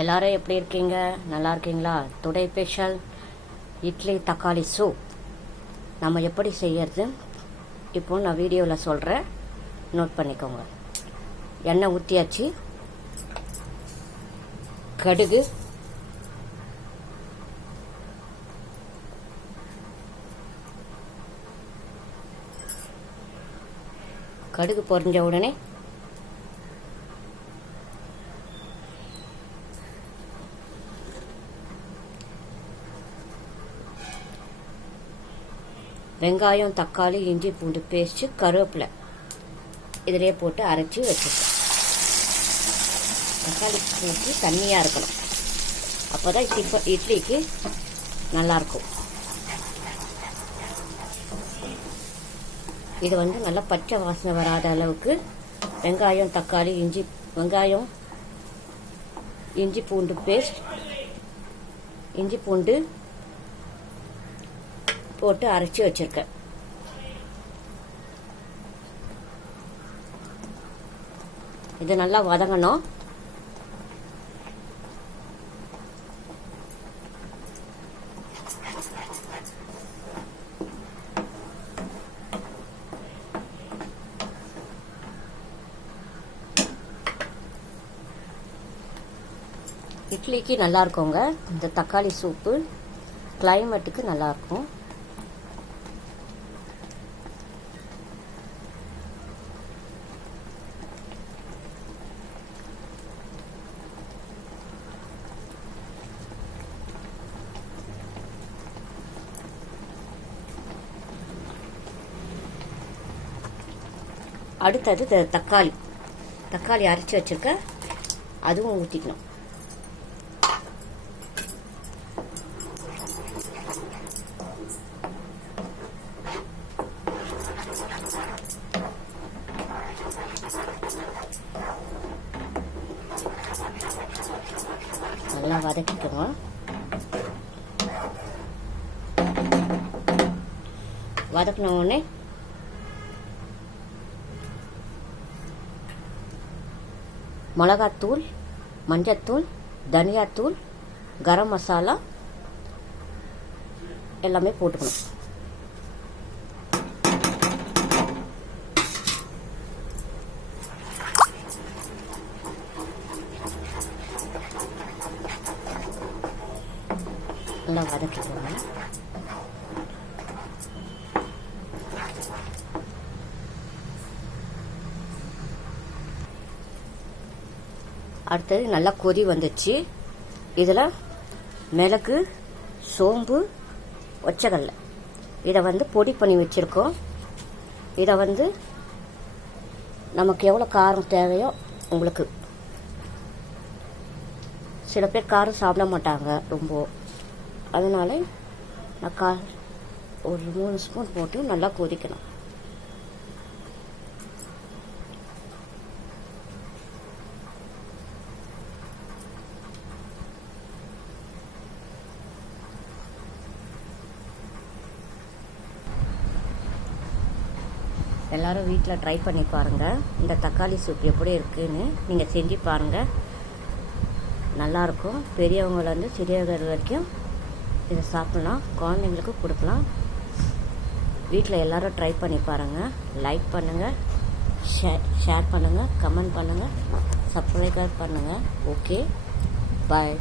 எல்லாரும் எப்படி இருக்கீங்க? நல்லா இருக்கீங்களா? டுடே ஸ்பெஷல் இட்லி தக்காளி சூப் நம்ம எப்படி செய்யறது இப்போ நான் வீடியோவில் சொல்கிறேன், நோட் பண்ணிக்கோங்க. எண்ணெய் ஊற்றியாச்சு. கடுகு, கடுகு பொரிஞ்ச உடனே வெங்காயம், தக்காளி, இஞ்சி பூண்டு பேஸ்ட்டு, கருவேப்பிலை இதிலே போட்டு அரைச்சி வச்சுருக்கேன். தக்காளி ஊற்றி தண்ணியாக இருக்கணும், அப்போ தான் இட்லிக்கு நல்லாயிருக்கும். இது நல்லா பச்சை வாசனை வராத அளவுக்கு வெங்காயம், தக்காளி, இஞ்சி பூண்டு பேஸ்ட், இஞ்சி பூண்டு போட்டு அரைச்சி வச்சிருக்கேன். இது நல்லா வதங்கணும். இட்லிக்கு நல்லா இருக்குங்க இந்த தக்காளி சூப்பு, கிளைமேட்டுக்கு நல்லா இருக்கும். அடுத்தது தக்காளி அரைச்சி வச்சிருக்க, அதுவும் ஊற்றிக்கணும். நல்லா வதக்கிக்கணும். வதக்கின உடனே மிளகாத்தூள், மஞ்சத்தூள், தனியாத்தூள், கரம் மசாலா எல்லாமே போட்டுக்கணும். நல்லா வதக்கிக்கோங்க. அடுத்தது நல்லா கொதி வந்துச்சு. இதில் மிளகு, சோம்பு, ஒச்சக்கடலை இதை பொடி பண்ணி வச்சுருக்கோம். இதை நமக்கு எவ்வளோ காரம் தேவையோ உங்களுக்கு. சில பேர் காரம் சாப்பிட மாட்டாங்க ரொம்ப, அதனால நான் ஒரு 3 ஸ்பூன் போட்டு நல்லா கொதிக்கணும். எல்லாரும் வீட்டில் ட்ரை பண்ணி பாருங்கள். இந்த தக்காளி சூப் எப்படி இருக்குன்னு நீங்கள் செஞ்சு பாருங்கள், நல்லாயிருக்கும். பெரியவங்கலேருந்து சிறியவர்கள் வரைக்கும் இதை சாப்பிட்லாம், குழந்தைங்களுக்கு கொடுக்கலாம். வீட்டில் எல்லோரும் ட்ரை பண்ணி பாருங்கள். லைக் பண்ணுங்கள், ஷேர் பண்ணுங்கள், கமெண்ட் பண்ணுங்கள், சப்ஸ்கிரைப் பண்ணுங்கள். ஓகே, பாய்.